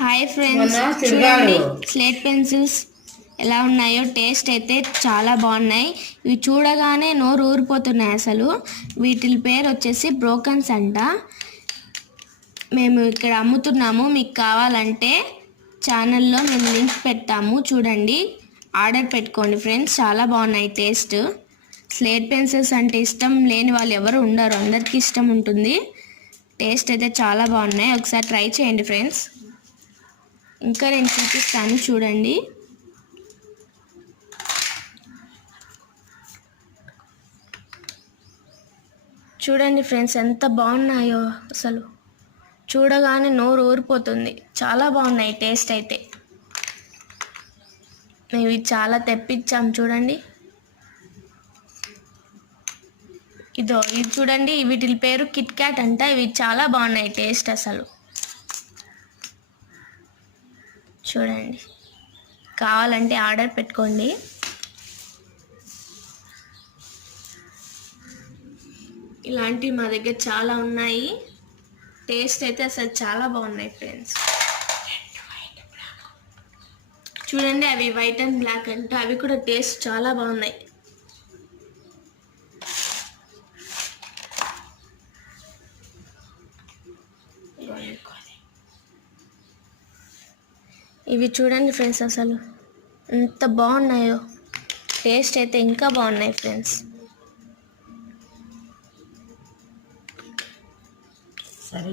Hi friends, చూడండి slate pencils ఎలా ఉన్నాయో. టేస్ట్ అయితే చాలా బాగున్నాయి. ఇవి చూడగానే నోరు ఊరిపోతున్నాయి అసలు. వీటి పేరు వచ్చేసి బ్రోకన్స్ అంట. మేము ఇక్కడ అమ్ముతున్నాము. మీకు కావాలంటే ఛానల్లో మేము లింక్ పెట్టాము, చూడండి, ఆర్డర్ పెట్టుకోండి ఫ్రెండ్స్. చాలా బాగున్నాయి టేస్ట్. స్లేట్ పెన్సిల్స్ అంటే ఇష్టం లేని వాళ్ళు ఎవరు ఉండరు, అందరికీ ఇష్టం ఉంటుంది. టేస్ట్ అయితే చాలా బాగున్నాయి. ఒకసారి ట్రై చేయండి ఫ్రెండ్స్. ఇంకా నేను చూపిస్తాను, చూడండి. చూడండి ఫ్రెండ్స్ ఎంత బాగున్నాయో అసలు. చూడగానే నోరు ఊరిపోతుంది. చాలా బాగున్నాయి టేస్ట్ అయితే. మేము చాలా తెప్పించాం, చూడండి. ఇది చూడండి, వీటి పేరు కిట్ క్యాట్ అంట. ఇవి చాలా బాగున్నాయి టేస్ట్ అసలు. చూడండి, కావాలంటే ఆర్డర్ పెట్టుకోండి. ఇలాంటివి మా దగ్గర చాలా ఉన్నాయి. టేస్ట్ అయితే అసలు చాలా బాగున్నాయి ఫ్రెండ్స్. చూడండి, అవి వైట్ అండ్ బ్లాక్ అంట. అవి కూడా టేస్ట్ చాలా బాగున్నాయి. ఇవి చూడండి ఫ్రెండ్స్, అసలు ఎంత బాగున్నాయో. టేస్ట్ అయితే ఇంకా బాగున్నాయి ఫ్రెండ్స్. సరే,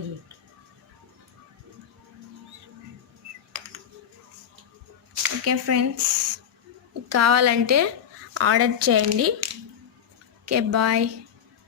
ఓకే ఫ్రెండ్స్, కావాలంటే ఆర్డర్ చేయండి. Okay, bye.